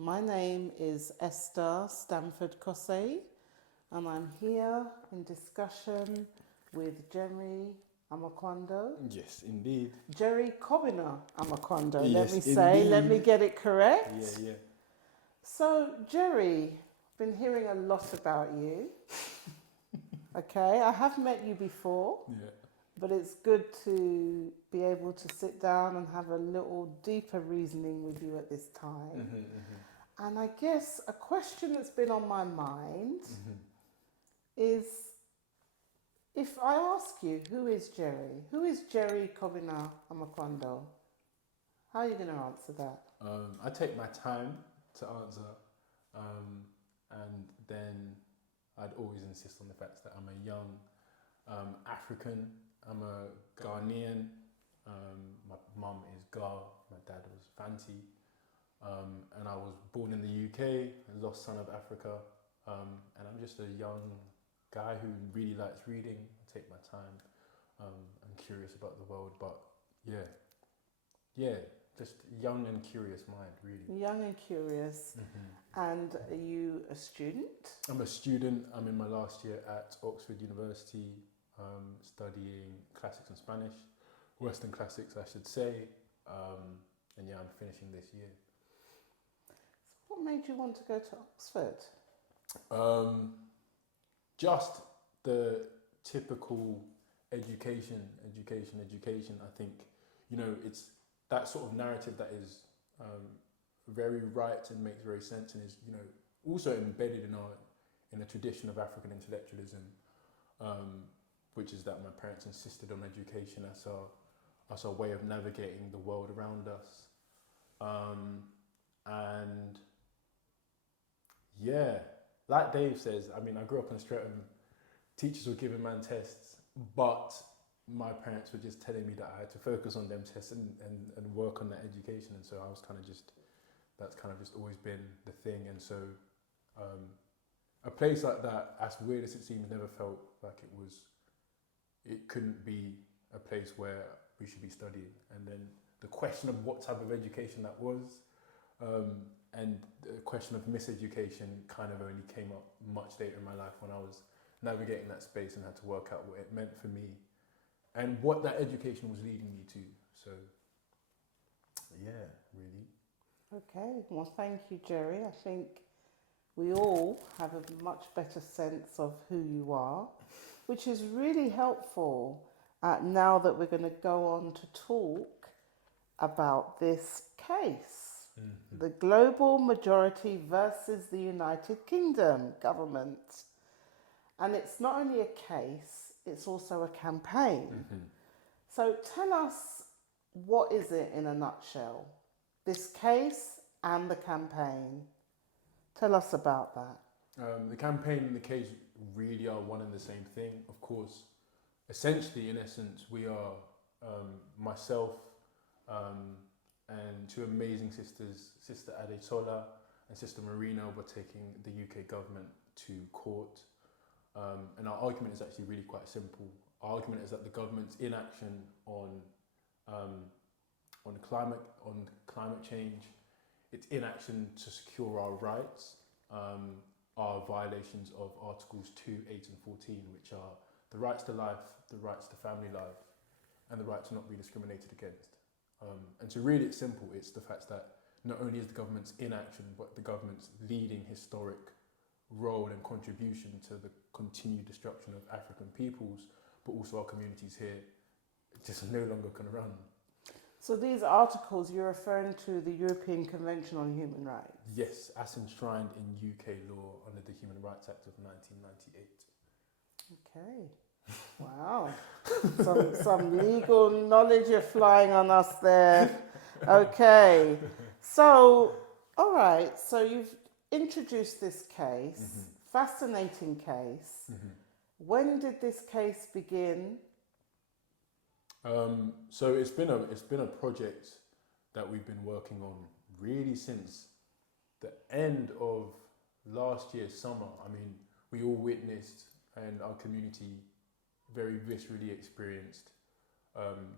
My name is Esther Stamford Kosei, and I'm here in discussion with Jerry Amakwando. Yes, indeed. Jerry Kobina Amakwando, Yes, let me say. indeed. Let me get it correct. Yeah. So, Jerry, I've been hearing a lot about you. Okay, I have met you before. Yeah. But it's good to be able to sit down and have a little deeper reasoning with you at this time. And I guess a question that's been on my mind is, if I ask you, who is Jerry? Who is Jerry Kobina Amakwando? How are you going to answer that? I take my time to answer, and then I'd always insist on the fact that I'm a young African. I'm a Ghanaian. My mum is Ga, my dad was Fanti, and I was born in the UK, a lost son of Africa, and I'm just a young guy who really likes reading. I take my time. I'm curious about the world, but yeah, just young and curious mind, really. Young and curious. And are you a student? I'm a student. I'm in my last year at Oxford University. Studying classics and Spanish, Western classics I should say, and I'm finishing this year. So what made you want to go to Oxford? Just the typical education. I think, it's that sort of narrative that is very right and makes very sense, and is, also embedded in a tradition of African intellectualism, which is that my parents insisted on education as a way of navigating the world around us. And yeah, like Dave says, I grew up in Streatham. Teachers were giving man tests, but my parents were just telling me that I had to focus on them tests and work on that education. And so I was that's just always been the thing. And so a place like that, as weird as it seems, never felt like it couldn't be a place where we should be studying. And then the question of what type of education that was, and the question of miseducation kind of only came up much later in my life, when I was navigating that space and had to work out what it meant for me and what that education was leading me to. So yeah, really. Okay, well, thank you, Jerry. I think we all have a much better sense of who you are, which is really helpful now that we're going to go on to talk about this case, the global majority versus the United Kingdom government. And it's not only a case, it's also a campaign. So tell us, what is it in a nutshell, this case and the campaign? Tell us about that. The campaign and the case really are one and the same thing. Of course, essentially, in essence, we are myself and two amazing sisters, Sister Adetola and Sister Marina, were taking the UK government to court. And our argument is actually really quite simple. Our argument is that the government's inaction on climate change, its inaction to secure our rights, are violations of Articles 2, 8 and 14, which are the rights to life, the rights to family life, and the right to not be discriminated against. And so really it's simple. It's the fact that not only is the government's inaction, but the government's leading historic role and contribution to the continued destruction of African peoples, but also our communities here, just no longer can run. So these articles, you're referring to the European Convention on Human Rights? Yes, as enshrined in UK law under the Human Rights Act of 1998. Okay. Wow. some legal knowledge you're flying on us there. Okay. So, all right. So you've introduced this case, fascinating case. When did this case begin? So it's been a project that we've been working on really since the end of last year's summer. We all witnessed, and our community very viscerally experienced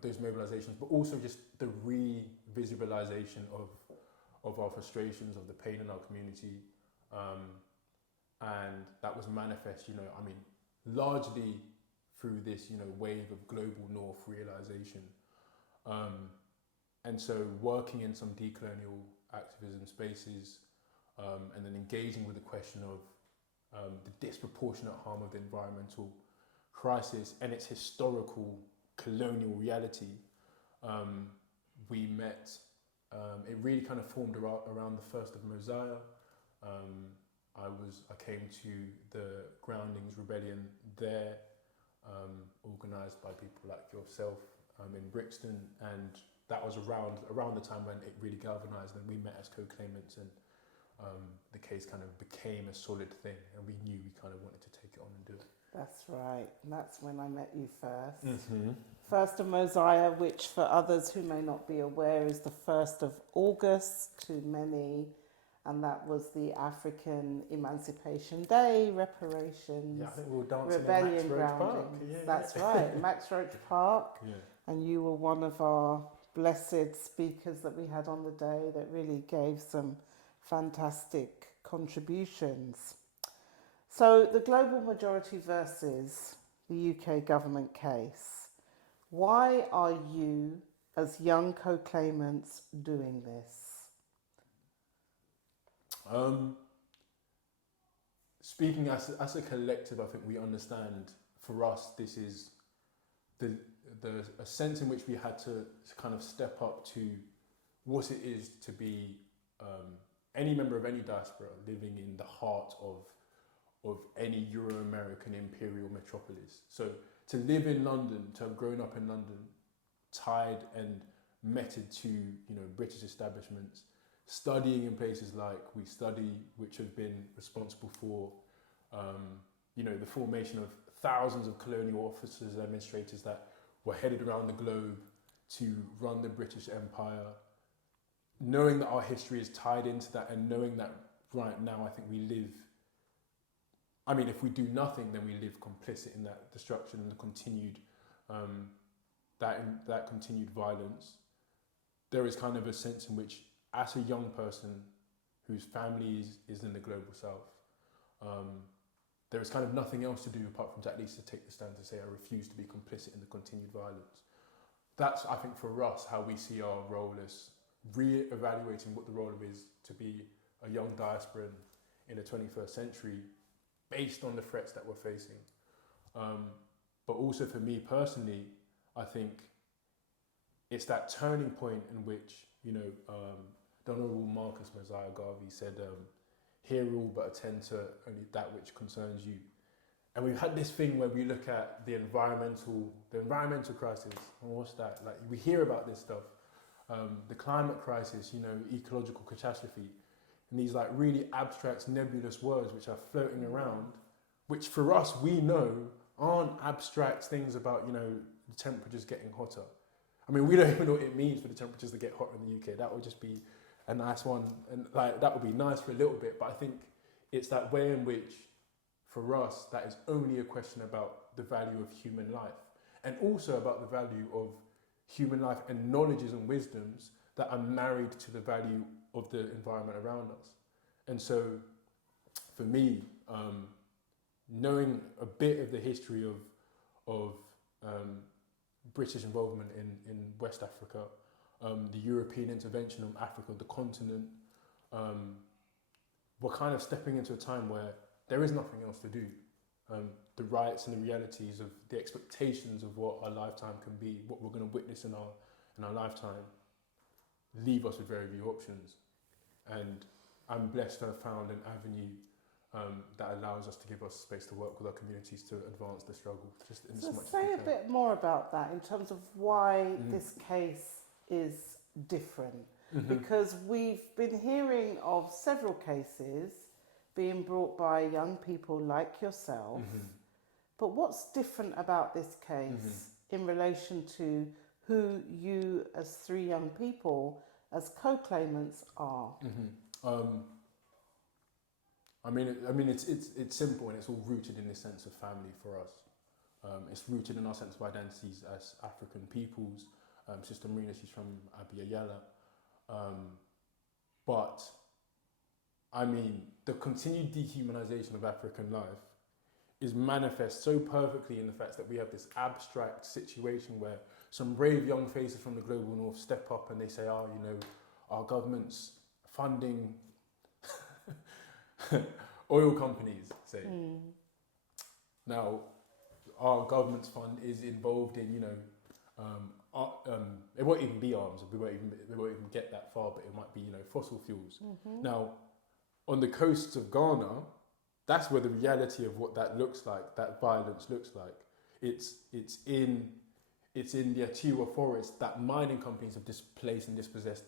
those mobilizations, but also just the re-visibilization of our frustrations, of the pain in our community, and that was manifest, largely through this, wave of global north realization. And so working in some decolonial activism spaces, and then engaging with the question of the disproportionate harm of the environmental crisis and its historical colonial reality, we met, it really kind of formed around the first of Mosiah. I came to the Groundings Rebellion there, organised by people like yourself in Brixton, and that was around the time when it really galvanised, and we met as co-claimants, and the case kind of became a solid thing, and we knew we kind of wanted to take it on and do it. That's right. And that's when I met you first. Mm-hmm. First of Mosiah, which for others who may not be aware is the 1st of August to many, and that was the African Emancipation Day, reparations, Yeah, I think we were dancing rebellion in Max Roach Park. groundings. Yeah, That's yeah. right, Max Roach Park. Yeah. And you were one of our blessed speakers that we had on the day that really gave some fantastic contributions. So the Global Majority versus the UK government case. Why are you, as young co-claimants, doing this? Speaking as a collective, I think we understand, for us, this is a sense in which we had to kind of step up to what it is to be any member of any diaspora living in the heart of any Euro-American imperial metropolis. So to live in London, to have grown up in London, tied and meted to British establishments, studying in places like we study, which have been responsible for the formation of thousands of colonial officers and administrators that were headed around the globe to run the British Empire. Knowing that our history is tied into that, and knowing that right now I think we live, if we do nothing, then we live complicit in that destruction and the continued that continued violence. There is kind of a sense in which, as a young person whose family is in the global south, there is kind of nothing else to do apart from to at least to take the stand to say I refuse to be complicit in the continued violence. That's, I think, for us, how we see our role as re-evaluating what the role is to be a young diasporan in the 21st century based on the threats that we're facing. But also for me personally, I think it's that turning point in which, the Honourable Marcus Mosiah Garvey said, hear all but attend to only that which concerns you. And we've had this thing where we look at the environmental crisis, and what's that? Like, we hear about this stuff, the climate crisis, ecological catastrophe, and these like really abstract, nebulous words which are floating around, which for us, we know aren't abstract things about, the temperatures getting hotter. We don't even know what it means for the temperatures to get hotter in the UK. That would just be a nice one, and that would be nice for a little bit, but I think it's that way in which, for us, that is only a question about the value of human life, and also about the value of human life and knowledges and wisdoms that are married to the value of the environment around us. And so, for me, knowing a bit of the history of British involvement in West Africa, the European intervention on Africa, the continent, we're kind of stepping into a time where there is nothing else to do. The rights and the realities of the expectations of what our lifetime can be, what we're going to witness in our lifetime, leave us with very few options. And I'm blessed to have found an avenue that allows us to give us space to work with our communities to advance the struggle. Just in So as much say as we a can. bit more about that in terms of why this case is different. Mm-hmm. Because we've been hearing of several cases being brought by young people like yourself. Mm-hmm. But what's different about this case in relation to who you as three young people as co-claimants are? Mm-hmm. It's simple, and it's all rooted in this sense of family for us. It's rooted in our sense of identities as African peoples. Sister Marina, she's from Abiyala. But I mean, the continued dehumanization of African life is manifest so perfectly in the fact that we have this abstract situation where some brave young faces from the global north step up and they say, oh, you know, our government's funding oil companies, say. Now, our government's fund is involved in, you know, it won't even be arms, we won't even get that far, but it might be, you know, fossil fuels. Now, on the coasts of Ghana, that's where the reality of what that looks like, that violence looks like. It's in the Achiwa forest that mining companies have displaced and dispossessed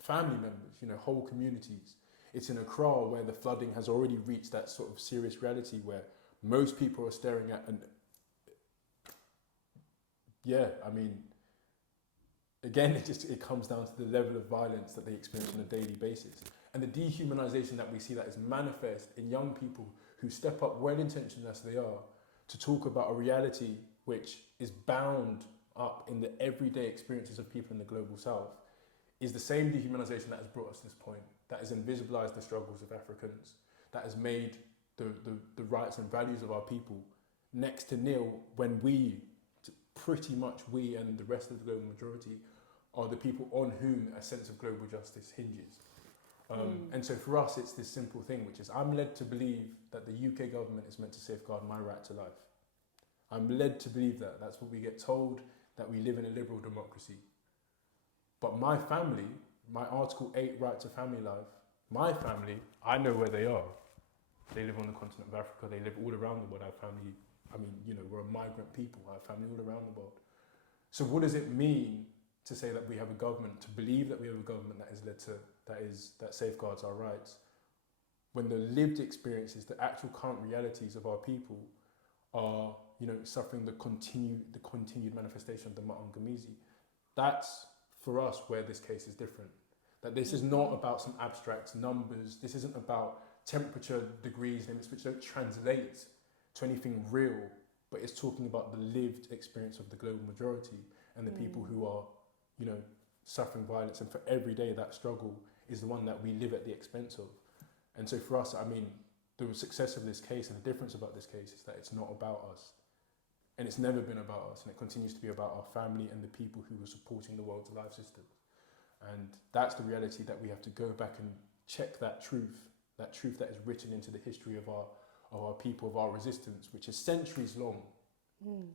family members, you know, whole communities. It's in Accra where the flooding has already reached that sort of serious reality where most people are staring at, and yeah, I mean, again, it comes down to the level of violence that they experience on a daily basis. And the dehumanization that we see that is manifest in young people who step up well-intentioned as they are to talk about a reality which is bound up in the everyday experiences of people in the global south is the same dehumanization that has brought us to this point, that has invisibilized the struggles of Africans, that has made the rights and values of our people next to nil when pretty much we and the rest of the global majority are the people on whom a sense of global justice hinges. And so for us, it's this simple thing, which is I'm led to believe that the UK government is meant to safeguard my right to life. I'm led to believe that. That's what we get told, that we live in a liberal democracy. But my family, my Article 8 right to family life, my family, I know where they are. They live on the continent of Africa. They live all around the world. Our family, I mean, you know, we're a migrant people. I have family all around the world. So what does it mean to say that we have a government, to believe that we have a government that safeguards our rights, when the lived experiences, the actual current realities of our people are, you know, suffering the continued manifestation of the Ma'angamizi? That's, for us, where this case is different. That this is not about some abstract numbers. This isn't about temperature, degrees, limits, which don't translate to anything real, but it's talking about the lived experience of the global majority and the people who are, you know, suffering violence. And for every day, that struggle is the one that we live at the expense of. And so for us, I mean, the success of this case and the difference about this case is that it's not about us. And it's never been about us, and it continues to be about our family and the people who are supporting the world's life systems. And that's the reality that we have to go back and check that truth that is written into the history of our people, of our resistance, which is centuries long,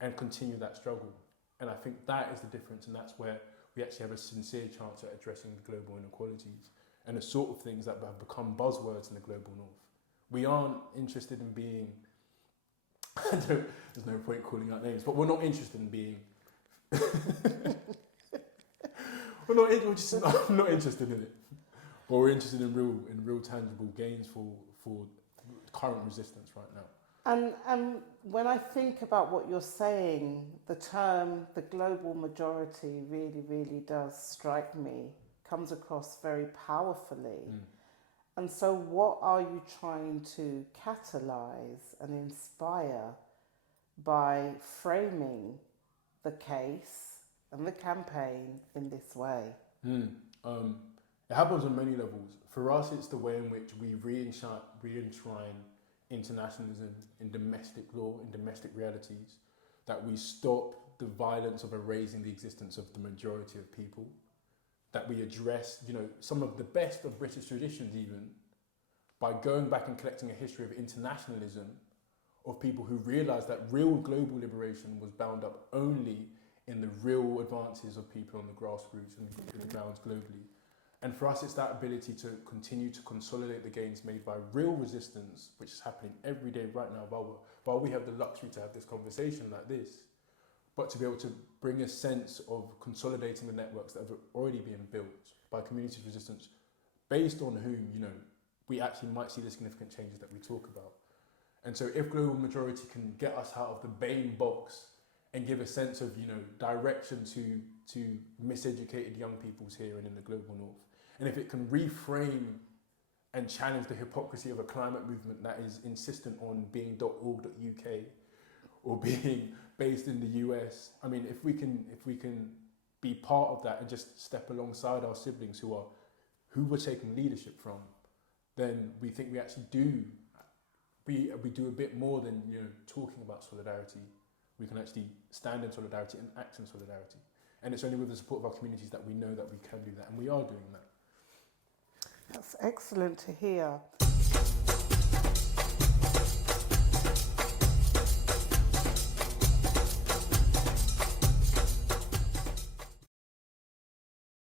and continue that struggle. And I think that is the difference, and that's where we actually have a sincere chance at addressing the global inequalities and the sort of things that have become buzzwords in the global north. We aren't interested in being, there's no point calling out names, but we're not interested in being, I'm not interested in it. But we're interested in real tangible gains for current resistance right now. And when I think about what you're saying, the term the global majority really, really does strike me, comes across very powerfully. And so what are you trying to catalyse and inspire by framing the case and the campaign in this way? It happens on many levels. For us, it's the way in which we re-enshrine internationalism in domestic law, in domestic realities, that we stop the violence of erasing the existence of the majority of people, that we address, you know, some of the best of British traditions even, by going back and collecting a history of internationalism, of people who realised that real global liberation was bound up only in the real advances of people on the grassroots and the grounds globally. And for us, it's that ability to continue to consolidate the gains made by real resistance, which is happening every day right now, while we have the luxury to have this conversation like this, but to be able to bring a sense of consolidating the networks that have already been built by community resistance, based on whom, you know, we actually might see the significant changes that we talk about. And so if Global Majority can get us out of the BAME box and give a sense of, you know, direction to miseducated young peoples here and in the global north, and if it can reframe and challenge the hypocrisy of a climate movement that is insistent on being .org.uk or being based in the US, I mean, if we can be part of that and just step alongside our siblings who who we're taking leadership from, then we think we actually do we do a bit more than talking about solidarity. We can actually stand in solidarity and act in solidarity. And it's only with the support of our communities that we know that we can do that, and we are doing that. That's excellent to hear.